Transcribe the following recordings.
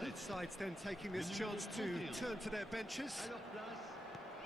Both sides then taking this chance to turn to their benches.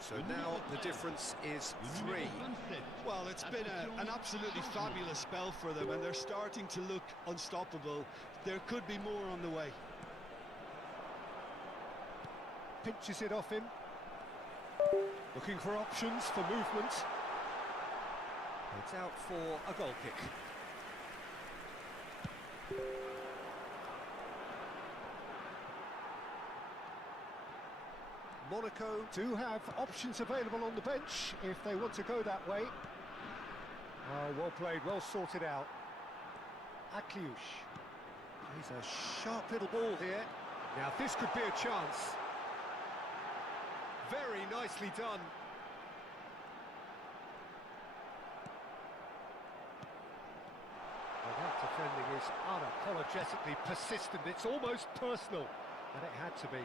So now the difference is 3. Well, it's been an absolutely fabulous spell for them, and they're starting to look unstoppable. There could be more on the way. Pinches it off him. Looking for options for movement. It's out for a goal kick. Monaco do have options available on the bench if they want to go that way. Oh, well played, well sorted out. Akliush. He's a sharp little ball here. Now this could be a chance. Very nicely done. Well, that defending is unapologetically persistent. It's almost personal, and it had to be.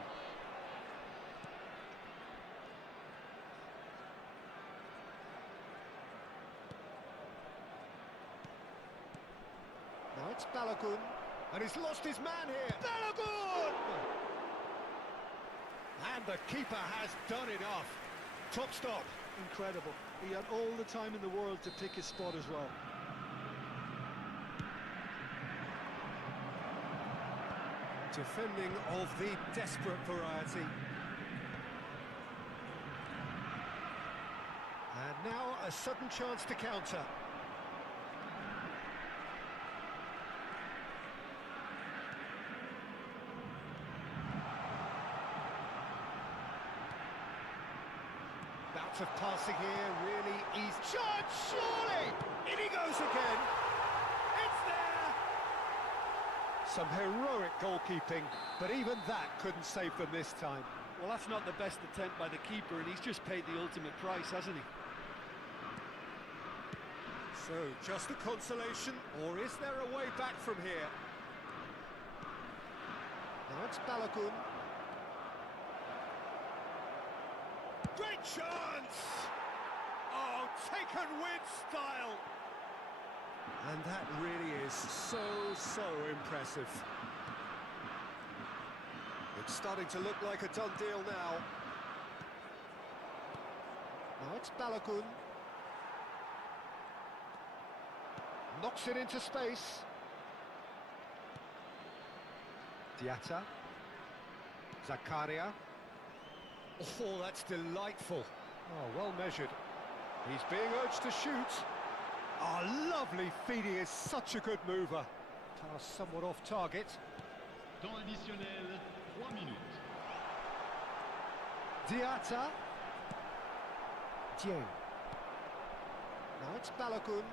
Now it's Balogun, and he's lost his man here. Balogun! And the keeper has done enough. Top stop. Incredible. He had all the time in the world to pick his spot as well. Defending of the desperate variety. And now a sudden chance to counter. Bout of passing here, really easy. Shot, surely! In he goes again! It's there! Some heroic goalkeeping, but even that couldn't save them this time. Well, that's not the best attempt by the keeper, and he's just paid the ultimate price, hasn't he? So, just a consolation, or is there a way back from here? Now it's Balogun. Great chance! Oh, taken with style! And that really is so impressive. It's starting to look like a done deal now. Now it's Balogun. Knocks it into space. Diatta. Zakaria. Oh, that's delightful. Oh, well measured. He's being urged to shoot. Oh, lovely feed. He is such a good mover. Pass somewhat off target. Temps additionnel, 3 minutes. Diatta. Dieng. Now it's Balogun.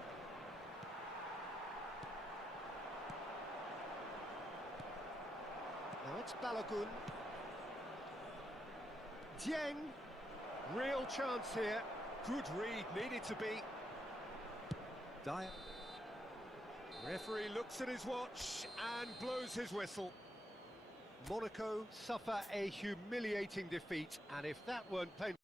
Now it's Balogun. Dieng. Real chance here. Good read, needed to be. Dyer. Referee looks at his watch and blows his whistle. Monaco suffer a humiliating defeat, and if that weren't painful...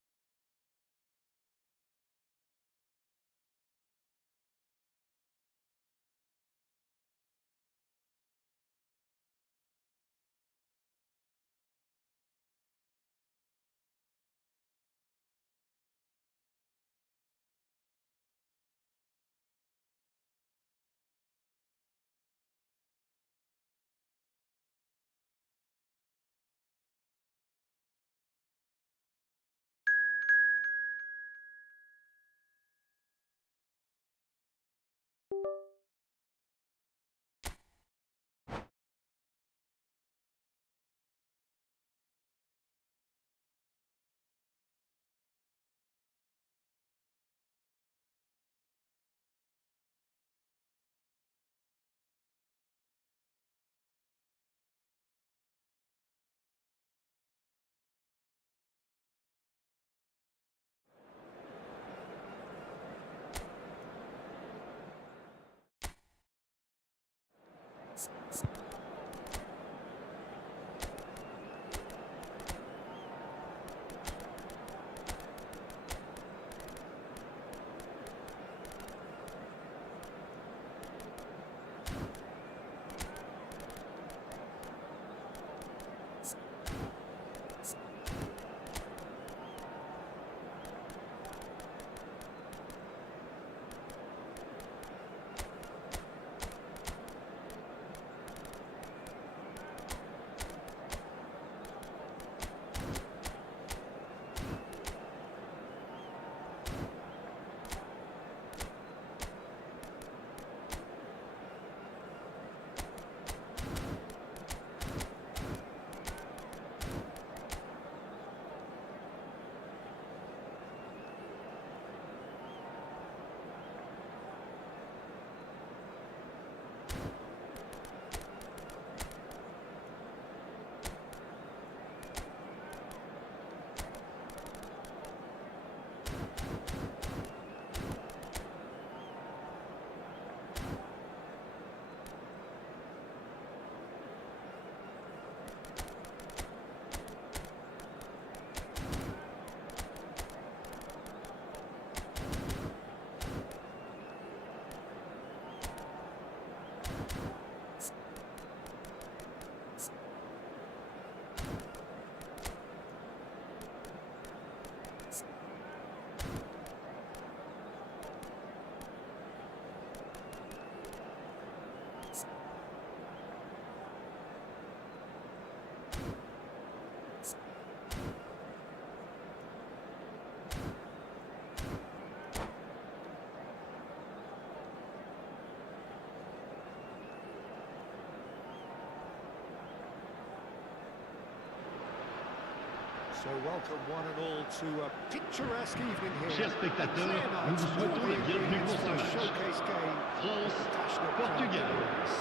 So welcome one and all to a picturesque evening here. Chers spectateurs, nous vous souhaitons la bienvenue pour ce match. Showcase game. France, Passionate crowd Portugal. games.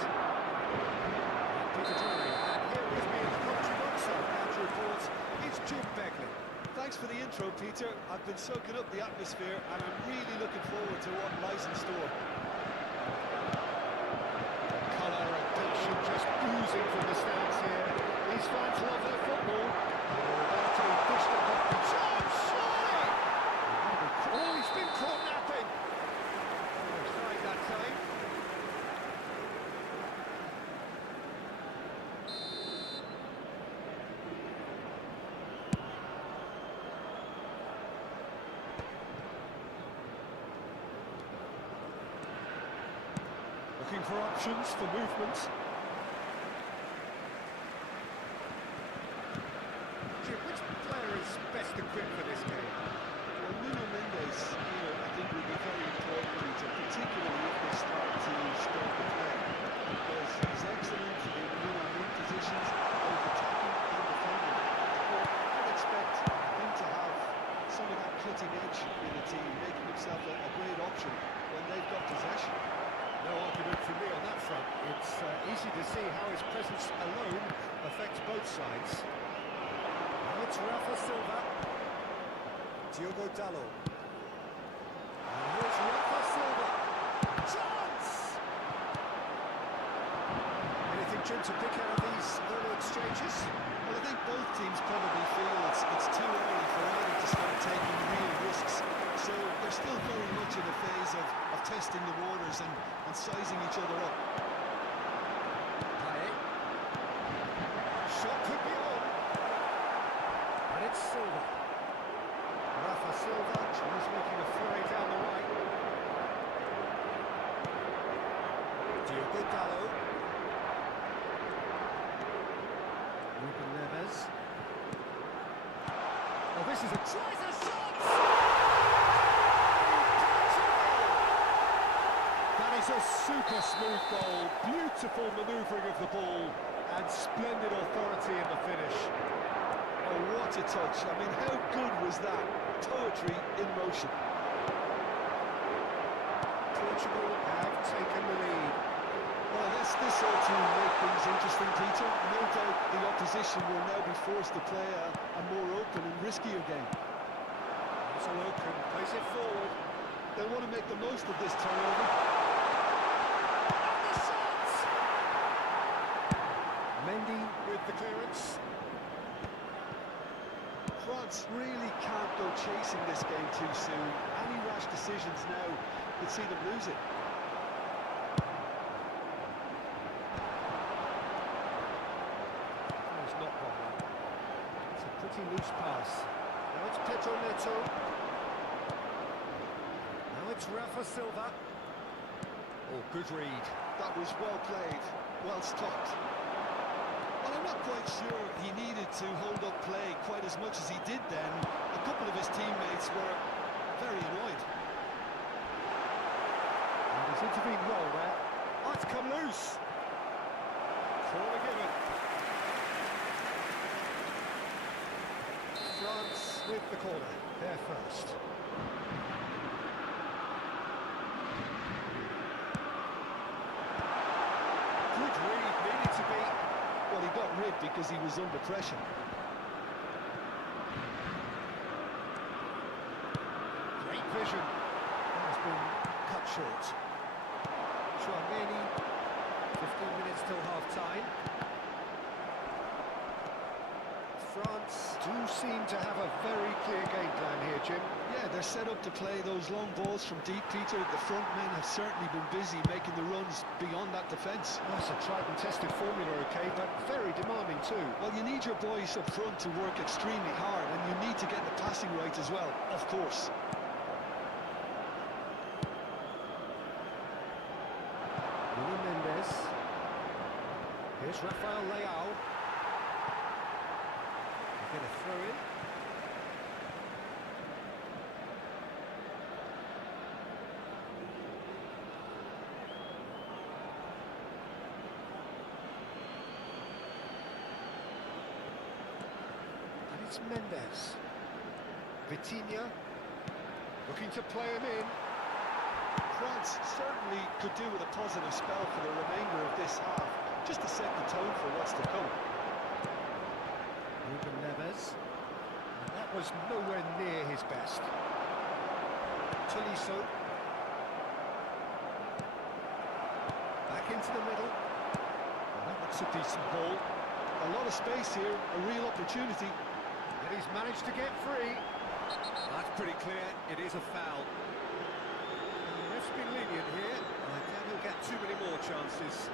Peter Drury, and here with me in the country box, Andrew reports, is Jim Beckley. Thanks for the intro, Peter. I've been soaking up the atmosphere and I'm really looking forward to what lies in store. Colour and passion just oozing from the stands here. These fans love their football. About to be pushed up the chance, surely! Oh, he's been caught napping. Offside that time. Looking for options for movement. Jim, which player is best equipped for this game? Well, Nuno Mendes here, I think, will be very important, Peter, particularly if they start to start the play, because he's excellent in one-on-one positions, both attacking and defending. But I'd expect him to have some of that cutting edge in the team, making himself a great option when they've got possession. No argument from me on that front. It's easy to see how his presence alone affects both sides. Now it's Rafa Silva. Diogo Dalot. And here's Rafa Silva. Chance! Anything, Jim, to pick out of these early exchanges? Well, I think both teams probably feel it's too early for either to start taking real risks. So they're still very much in a phase of testing the waters and sizing each other up. Payet. Shot could be on. And it's Silva. Rafa Silva, he's making a flurry down the right. Diogo Dalot. Ruben Neves. Oh, this is a tries a shot! That is a super smooth goal, beautiful manoeuvring of the ball, and splendid authority in the finish. Oh, what a touch. I mean, how good was that? Poetry in motion. Portugal have taken the lead. Well, I guess this ought to make things interesting, Peter. No doubt the opposition will now be forced to play a more open and riskier game. So Oaken plays it forward. They'll want to make the most of this turnover. And the shot! Mendy with the clearance. France really can't go chasing this game too soon. Any rash decisions now could see them lose it. It's not problem. It's a pretty loose pass. Now it's Pedro Neto. Now it's Rafa Silva. Oh, good read. That was well played, well stopped. Well, I'm not quite sure he needed to hold up play quite as much as he did then. A couple of his teammates were very annoyed. And he's intervened well there. Oh, it's come loose. Corner given. France with the corner. They're first. Good read, needed to be. Well, he got rid because he was under pressure. Great vision. That has been cut short. Chouameni, 15 minutes till half-time. France do seem to have a very clear game plan here, Jim. Yeah, they're set up to play those long balls from deep, Peter. The front men have certainly been busy making the runs beyond that defence. That's a tried and tested formula, okay, but very demanding too. Well, you need your boys up front to work extremely hard, and you need to get the passing right as well, of course. Nuno Mendes. Here's Rafael Leao. They get a throw in. It's Mendes. Vitinha. Looking to play him in. France certainly could do with a positive spell for the remainder of this half, just to set the tone for what's to come. Ruben Neves. And that was nowhere near his best. Tolisso. Back into the middle. Well, that looks a decent ball. A lot of space here, a real opportunity. And he's managed to get free. That's pretty clear, it is a foul. The ref's been lenient here. I doubt he'll get too many more chances.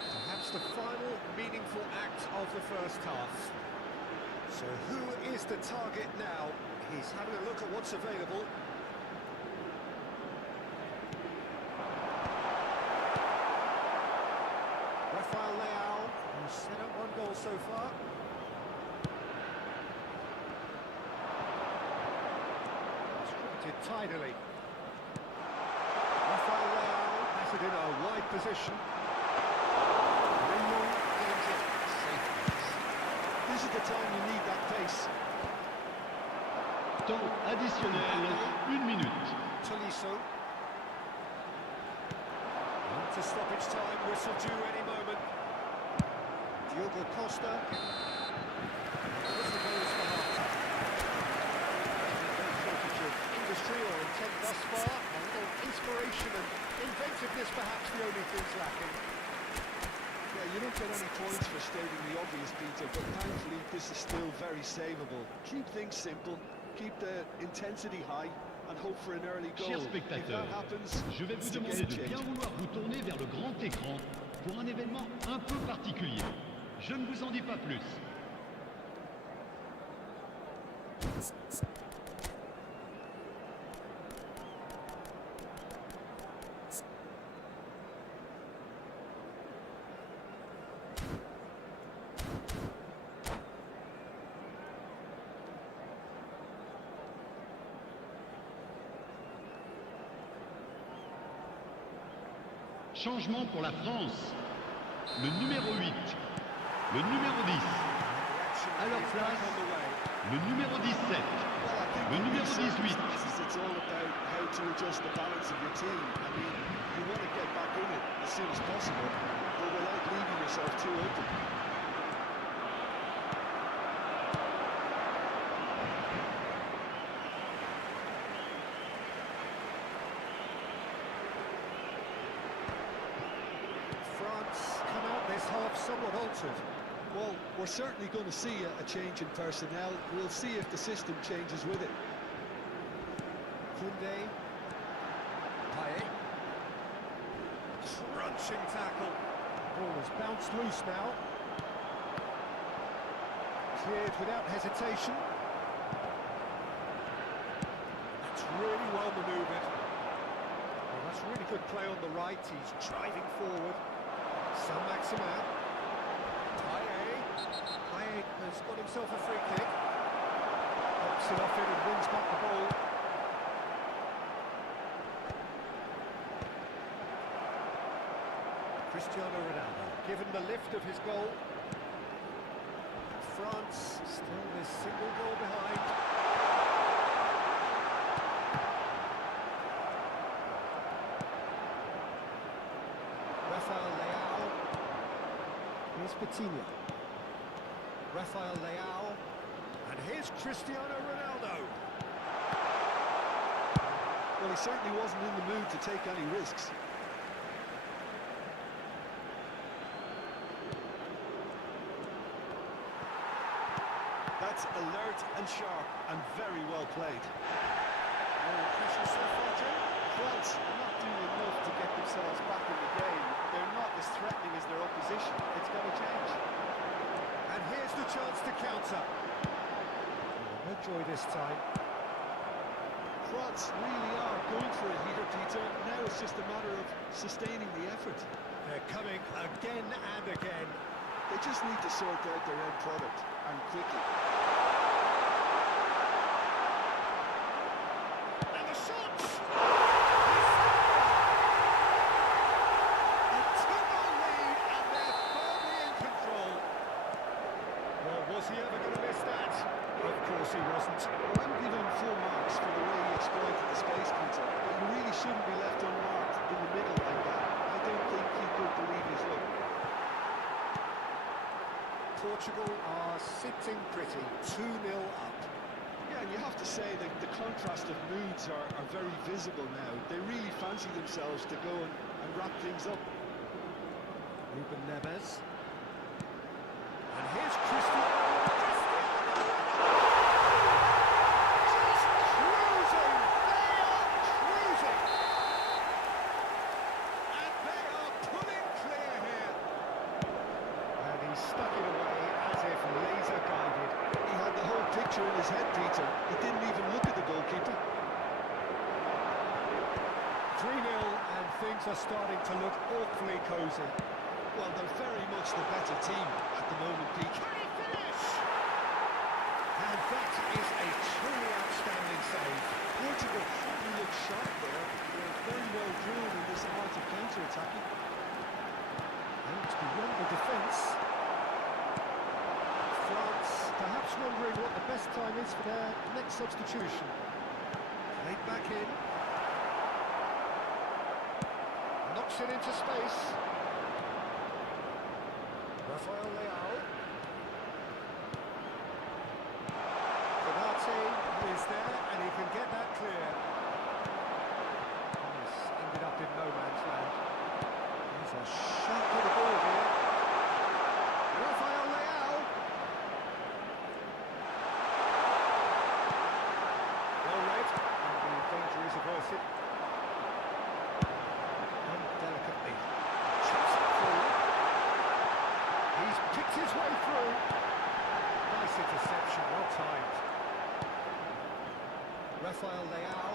Perhaps the final meaningful act of the first half. So who is the target now? He's having a look at what's available. Rafael Leao, who's set up one goal so far. Distributed tidily. Rafael Leao has it in a wide position. Raymond gains it safely. This is the time you need that pace. Temps additionnel, 1 minute. Tolisso. To stoppage time, whistle due any moment. Diogo Costa. Whistle goes for half-time. No shortage of industry or intent thus far. A little inspiration and inventiveness perhaps the only things lacking. Yeah, you don't get any points for stating the obvious, Peter, but thankfully this is still very savable. Keep things simple, keep the intensity high, and hope for an early goal. Chers If spectateurs, that happens, je vais vous it's a demander game de bien changer. vouloir vous tourner vers le grand écran pour un événement un peu particulier. Je ne vous en dis pas plus. Changement pour la France. Le numéro 8, le numéro 10, à leur place, le numéro 17, le numéro 18. It's all about how to adjust the balance of your team. I mean, you want to get back in it as soon as possible, but without leaving yourself too open. Come out this half somewhat altered. Well, we're certainly going to see a change in personnel. We'll see if the system changes with it. Koundé. Payet. Crunching tackle. Ball has bounced loose now. Cleared without hesitation. That's really well manoeuvred. Well, that's really good play on the right. He's driving forward. Saint-Maximin. Payet has got himself a free kick. Pops it off it and wins back the ball. Cristiano Ronaldo, given the lift of his goal. France still this single goal behind. Rafael Leao. Here's Vitinha. Rafael Leao. And here's Cristiano Ronaldo. Well, he certainly wasn't in the mood to take any risks. That's alert and sharp and very well played. Crucial so far, Joe. France are not doing enough to get themselves back in the game. They're not as threatening as their opposition. It's got to change. And here's the chance to counter. No joy this time. France really are going for it here, Peter. Now it's just a matter of sustaining the effort. They're coming again and again. They just need to sort out their end product, and quickly. And the shots! A 2-0 lead, and they're firmly in control. Well, was he ever going to be course he wasn't. Well, I'm giving him full marks for the way he exploited the space, Peter. But you really shouldn't be left unmarked in the middle like that. I don't think he could believe his luck. Portugal are sitting pretty, 2-0 up. Yeah, and you have to say that the contrast of moods are very visible now. They really fancy themselves to go and wrap things up. Ruben Neves. And here's Cristiano. Just cruising! They are cruising! And they are pulling clear here. And he stuck it away as if laser guided. He had the whole picture in his head, Peter. He didn't even look at the goalkeeper. 3-0 and things are starting to look awfully cosy. Well, they're very much the better team at the moment, Pete. Can he finish? And that is a truly outstanding save. Portugal certainly looked sharp there. They're very well drilled in this art of counter-attacking. And it's beyond the defence. France perhaps wondering what the best time is for their next substitution. Played back in. Knocks it into space. Rafael Leao. Konate is there and he can get that clear. He's ended up in no man's land. There's a shot to the ball here. Rafael Leao. Well read, and the danger is averted. And delicately chips it through. He's picked his way through. Nice interception, well timed. Rafael Leao.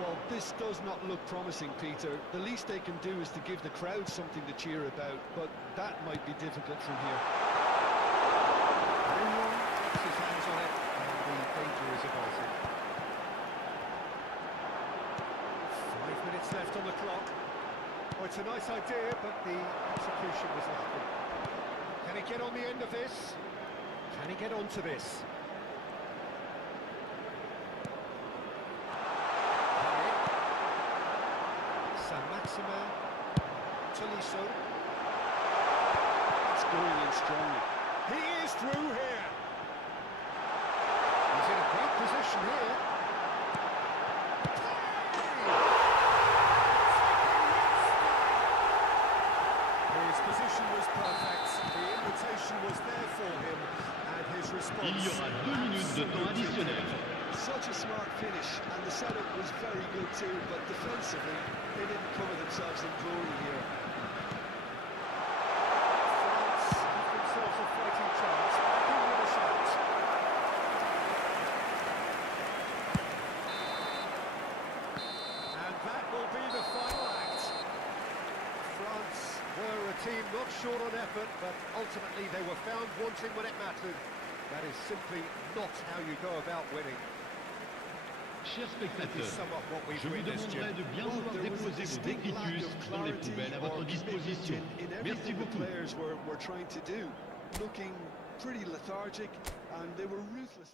Well, this does not look promising, Peter. The least they can do is to give the crowd something to cheer about, but that might be difficult from here. Bruno gets his hands on it, and the danger is averted. 5 minutes left on the clock. Oh, it's a nice idea, but the execution was lacking. Can he get on the end of this? Can he get onto this? Saint-Maximin, Tolisso. It's going in strongly. He is through here. He's in a great position here. His position was perfect. The invitation was there for him, and his response. Il y aura 2 minutes de temps additionnel. Such a smart finish, and the setup was very good too, but defensively, they didn't cover themselves in glory here. France give themselves a fighting chance. Back in with a shot. And that will be the final act. France were a team not short on effort, but ultimately they were found wanting when it mattered. That is simply not how you go about winning. Chers spectateurs, Somewhat what we've je vous witnessed, demanderai de bien vouloir déposer vos détritus dans les poubelles à votre disposition. Merci The beaucoup. players were trying to do, looking pretty lethargic, and they were ruthless.